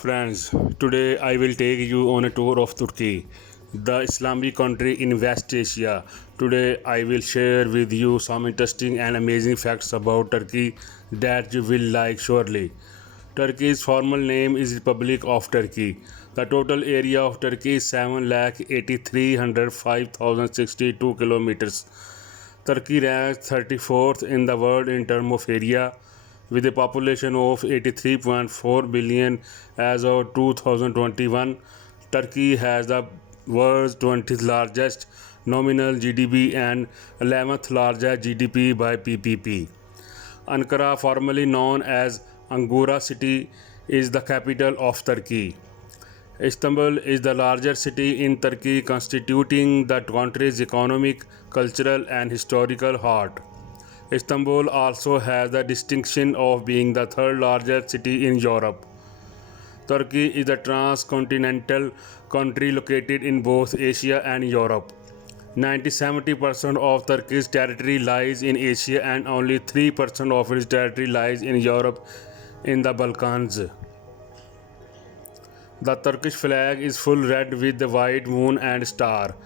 Friends, today I will take you on a tour of Turkey, the Islamic country in West Asia. Today I will share with you some interesting and amazing facts about Turkey that you will like surely. Turkey's formal name is Republic of Turkey. The total area of Turkey is 7,8305,062 kilometers. Turkey ranks 34th in the world in terms of area with a population of 83.4 billion as of 2021. Turkey has the world's 20th largest nominal GDP and 11th largest GDP by PPP. Ankara, formerly known as Angora city, is the capital of Turkey. Istanbul is the largest city in Turkey, constituting the country's economic, cultural, and historical heart. Istanbul also has the distinction of being the third largest city in Europe. Turkey is a transcontinental country located in both Asia and Europe. 90-70% of Turkey's territory lies in Asia and only 3% of its territory lies in Europe in the Balkans. The Turkish flag is full red with the white moon and star.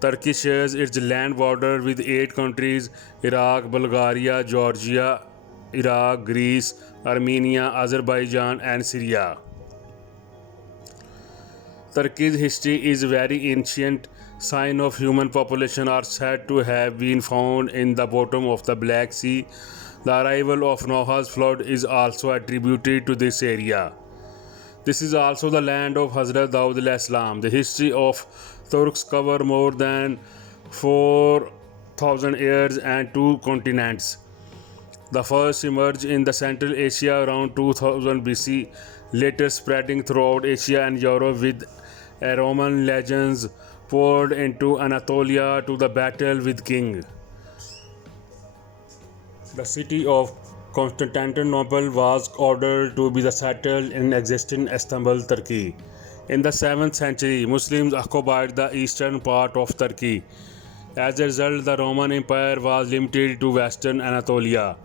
Turkey shares its land border with 8 countries: Iraq, Bulgaria, Georgia, Iraq, Greece, Armenia, Azerbaijan, and Syria. Turkey's history is very ancient. Signs of human population are said to have been found in the bottom of the Black Sea. The arrival of Noah's flood is also attributed to this area. This is also the land of Hazrat Daud al-Islam. The history of Turks cover more than 4,000 years and 2 continents. The first emerged in the Central Asia around 2000 BC, later spreading throughout Asia and Europe with Roman legends poured into Anatolia to the battle with King. The city of Constantinople was ordered to be settled in existing Istanbul, Turkey. In the 7th century, Muslims occupied the eastern part of Turkey. As a result, the Roman Empire was limited to western Anatolia.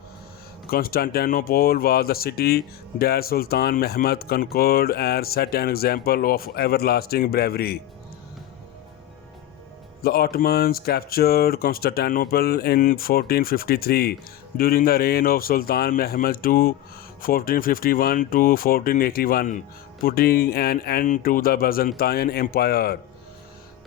Constantinople was the city that Sultan Mehmed conquered and set an example of everlasting bravery. The Ottomans captured Constantinople in 1453 during the reign of Sultan Mehmed II, 1451 to 1481, putting an end to the Byzantine Empire.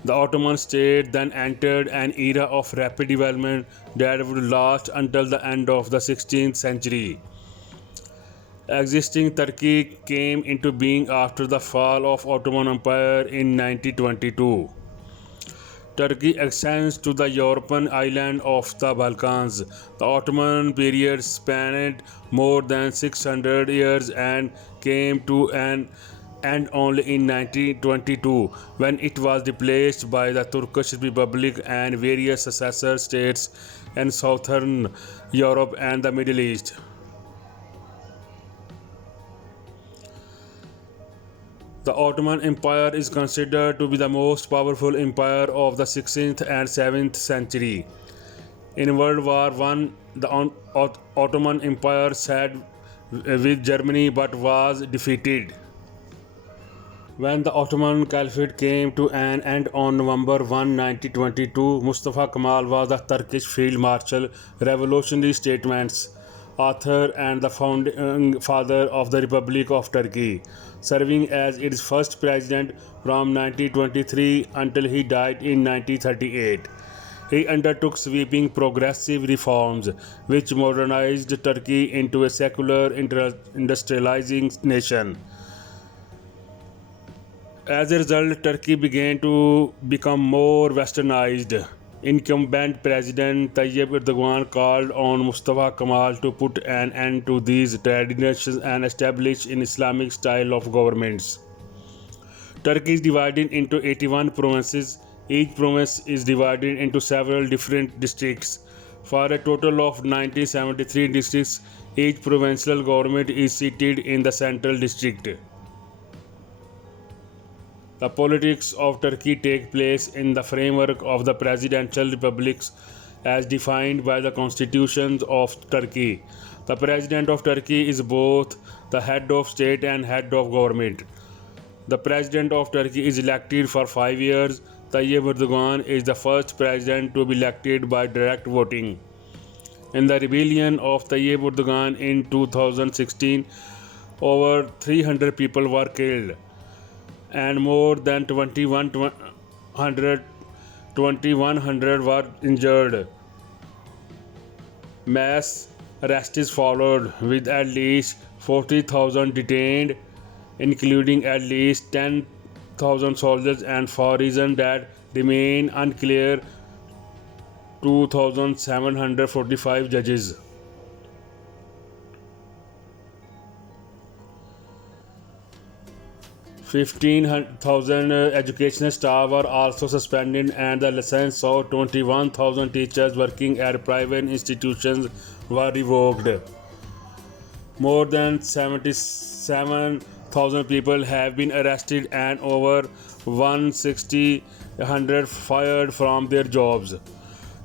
The Ottoman state then entered an era of rapid development that would last until the end of the 16th century. Existing Turkey came into being after the fall of Ottoman Empire in 1922. Turkey extends to the European island of the Balkans. The Ottoman period spanned more than 600 years and came to an end only in 1922 when it was replaced by the Turkish Republic and various successor states in southern Europe and the Middle East. The Ottoman Empire is considered to be the most powerful empire of the 16th and 7th century. In World War I, the Ottoman Empire sided with Germany but was defeated. When the Ottoman Caliphate came to an end on November 1, 1922, Mustafa Kemal was the Turkish Field Marshal, revolutionary statements author and the founding father of the Republic of Turkey, serving as its first president from 1923 until he died in 1938. He undertook sweeping progressive reforms which modernized Turkey into a secular industrializing nation. As a result, Turkey began to become more westernized. Incumbent President Tayyip Erdogan called on Mustafa Kemal to put an end to these traditions and establish an Islamic style of governments. Turkey is divided into 81 provinces. Each province is divided into several different districts. For a total of 1973 districts, each provincial government is seated in the central district. The politics of Turkey take place in the framework of the presidential republics as defined by the constitutions of Turkey. The president of Turkey is both the head of state and head of government. The president of Turkey is elected for 5 years. Tayyip Erdogan is the first president to be elected by direct voting. In the rebellion of Tayyip Erdogan in 2016, over 300 people were killed and more than 2,100 were injured. Mass arrests followed, with at least 40,000 detained, including at least 10,000 soldiers, and for reasons that remain unclear, 2,745 judges. 15,000 educational staff were also suspended, and the license of 21,000 teachers working at private institutions were revoked. More than 77,000 people have been arrested and over 160 fired from their jobs.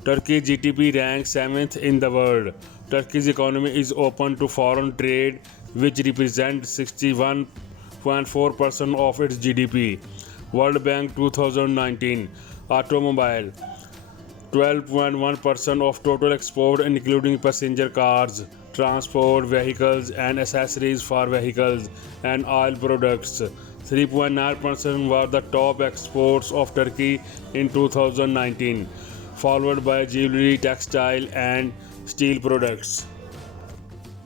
Turkey's GDP ranks 7th in the world. Turkey's economy is open to foreign trade, which represents 61.4% of its GDP. World Bank 2019. Automobile 12.1% of total export, including passenger cars, transport vehicles and accessories for vehicles, and oil products. 3.9% were the top exports of Turkey in 2019, followed by jewelry, textile, and steel products.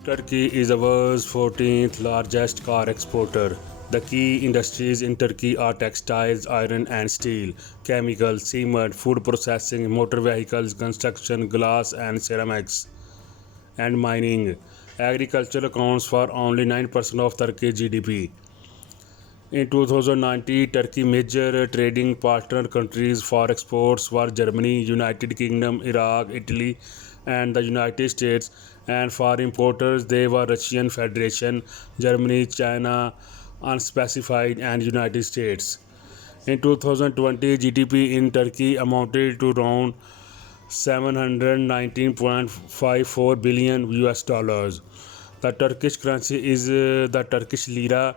Turkey is the world's 14th largest car exporter. The key industries in Turkey are textiles, iron and steel, chemicals, cement, food processing, motor vehicles, construction, glass and ceramics, and mining. Agriculture accounts for only 9% of Turkey's GDP. In 2019, Turkey's major trading partner countries for exports were Germany, United Kingdom, Iraq, Italy, and the United States, and for importers they were Russian Federation, Germany, China, unspecified, and United States. In 2020, GDP in Turkey amounted to around 719.54 billion US dollars. The Turkish currency is the Turkish lira.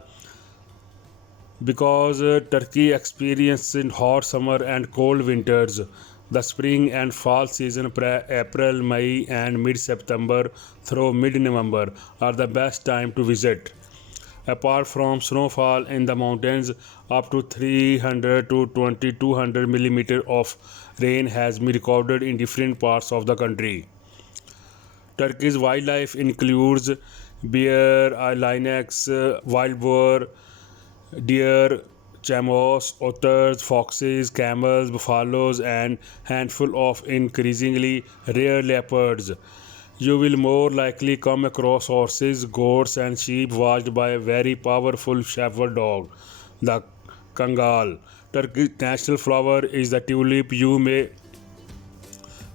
Because Turkey experiences hot summer and cold winters, the spring and fall season April, May and mid-September through mid-November are the best time to visit. Apart from snowfall in the mountains, up to 300 to 2,200 millimeters of rain has been recorded in different parts of the country. Turkey's wildlife includes bear, lynx, wild boar, deer, chamois, otters, foxes, camels, buffaloes, and handful of increasingly rare leopards. You will more likely come across horses, goats, and sheep watched by a very powerful shepherd dog, the Kangal. Turkey's national flower is the tulip. You may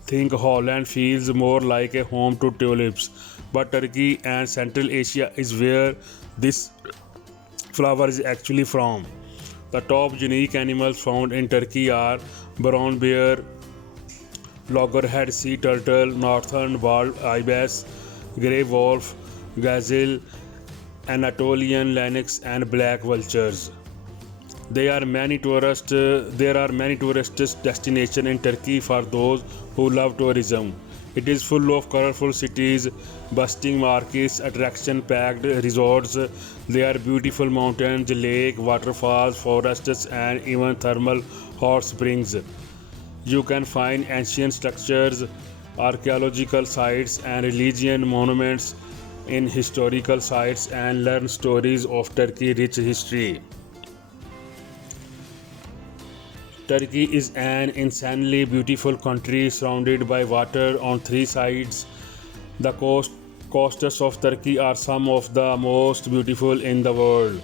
think Holland feels more like a home to tulips, but Turkey and Central Asia is where this flower is actually from. The top unique animals found in Turkey are brown bear, loggerhead sea turtle, northern bald ibis, grey wolf, gazelle, Anatolian lynx, and black vultures. There are many tourist destinations in Turkey for those who love tourism. It is full of colorful cities, bustling markets, attraction-packed resorts. There are beautiful mountains, lakes, waterfalls, forests, and even thermal hot springs. You can find ancient structures, archaeological sites, and religious monuments in historical sites and learn stories of Turkey's rich history. Turkey is an insanely beautiful country surrounded by water on three sides. The coasts of Turkey are some of the most beautiful in the world,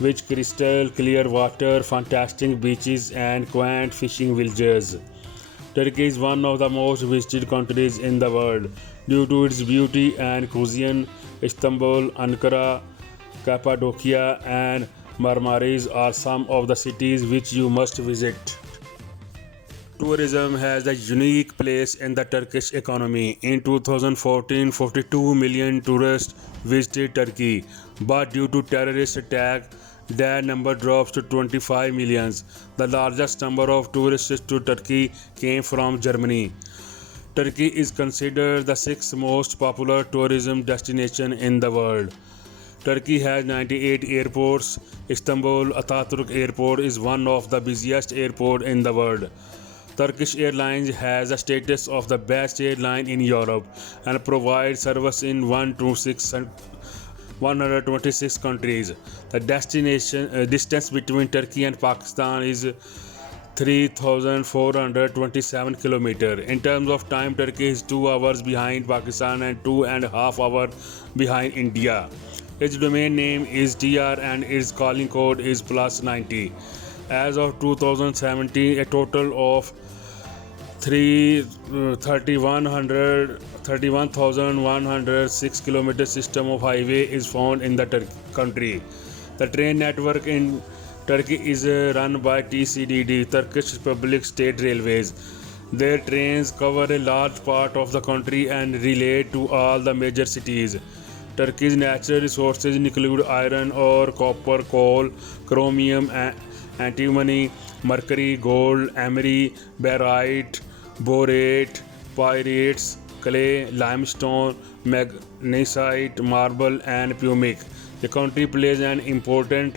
with crystal clear water, fantastic beaches, and quaint fishing villages. Turkey is one of the most visited countries in the world due to its beauty and cuisine. Istanbul, Ankara, Cappadocia, and Marmaris are some of the cities which you must visit. Tourism has a unique place in the Turkish economy. In 2014, 42 million tourists visited Turkey, but due to terrorist attacks That number drops to 25 millions. The largest number of tourists to Turkey came from Germany. Turkey is considered the sixth most popular tourism destination in the world. Turkey has 98 airports. Istanbul Atatürk Airport is one of the busiest airports in the world. Turkish Airlines has the status of the best airline in Europe and provides service in 126 countries. The distance between Turkey and Pakistan is 3,427 kilometers. In terms of time, Turkey is 2 hours behind Pakistan and 2.5 hours behind India. Its domain name is TR and its calling code is +90. As of 2017, a total of 31,106 kilometer system of highway is found in the country. The train network in Turkey is run by TCDD, Turkish Public State Railways. Their trains cover a large part of the country and relate to all the major cities. Turkey's natural resources include iron ore, copper, coal, chromium, antimony, mercury, gold, emery, barite, borate, pyrites, clay, limestone, magnesite, marble, and pumic. The country plays an important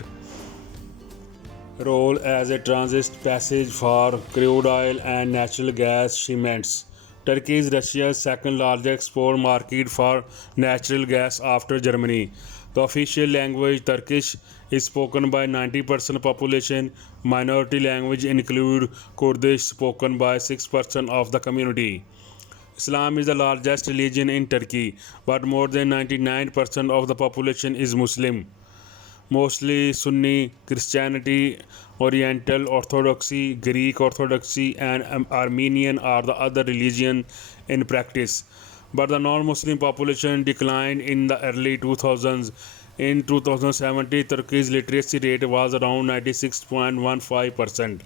role as a transit passage for crude oil and natural gas shipments. Turkey is Russia's second largest export market for natural gas after Germany. The official language Turkish is spoken by 90% population. Minority languages include Kurdish spoken by 6% of the community. Islam is the largest religion in Turkey, but more than 99% of the population is Muslim. Mostly Sunni Christianity, Oriental Orthodoxy, Greek Orthodoxy, and Armenian are the other religions in practice. But the non-Muslim population declined in the early 2000s. In 2017, Turkey's literacy rate was around 96.15%.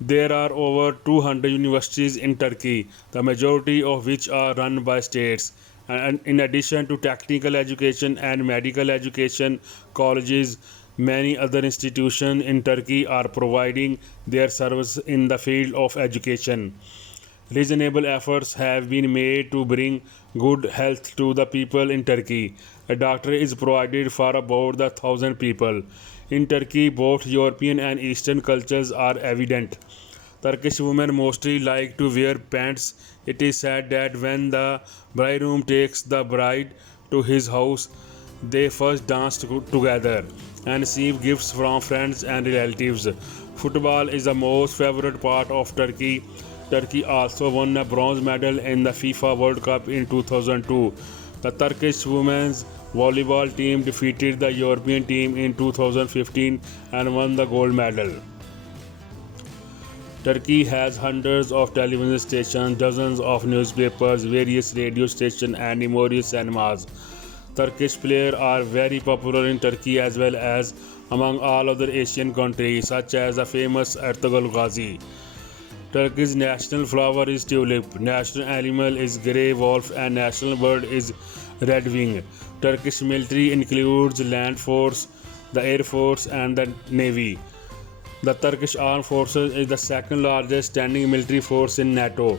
There are over 200 universities in Turkey, the majority of which are run by states. And in addition to technical education and medical education, colleges, many other institutions in Turkey are providing their service in the field of education. Reasonable efforts have been made to bring good health to the people in Turkey. A doctor is provided for about 1,000 people. In Turkey, both European and Eastern cultures are evident. Turkish women mostly like to wear pants. It is said that when the bridegroom takes the bride to his house, they first dance together and receive gifts from friends and relatives. Football is the most favorite part of Turkey. Turkey also won a bronze medal in the FIFA World Cup in 2002. The Turkish women's volleyball team defeated the European team in 2015 and won the gold medal. Turkey has hundreds of television stations, dozens of newspapers, various radio stations, and numerous cinemas. Turkish players are very popular in Turkey as well as among all other Asian countries, such as the famous Ertugrul Ghazi. Turkey's national flower is tulip, national animal is grey wolf, and national bird is redwing. Turkish military includes land force, the air force, and the navy. The Turkish Armed Forces is the second largest standing military force in NATO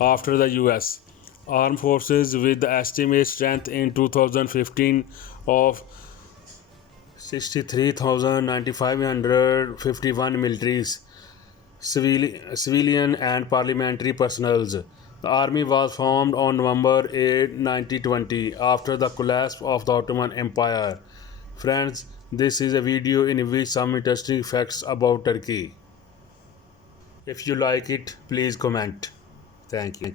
after the US. Armed Forces with the estimated strength in 2015 of 63,951 militaries, civilian and parliamentary personnel. The army was formed on November 8, 1920 after the collapse of the Ottoman Empire. Friends, this is a video in which some interesting facts about Turkey. If you like it, please comment. Thank you.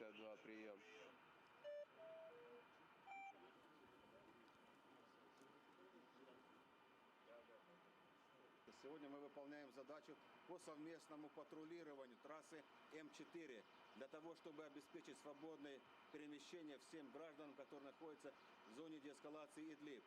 62, прием. Сегодня мы выполняем задачу по совместному патрулированию трассы М4 для того, чтобы обеспечить свободное перемещение всем гражданам, которые находятся в зоне деэскалации Идлиб.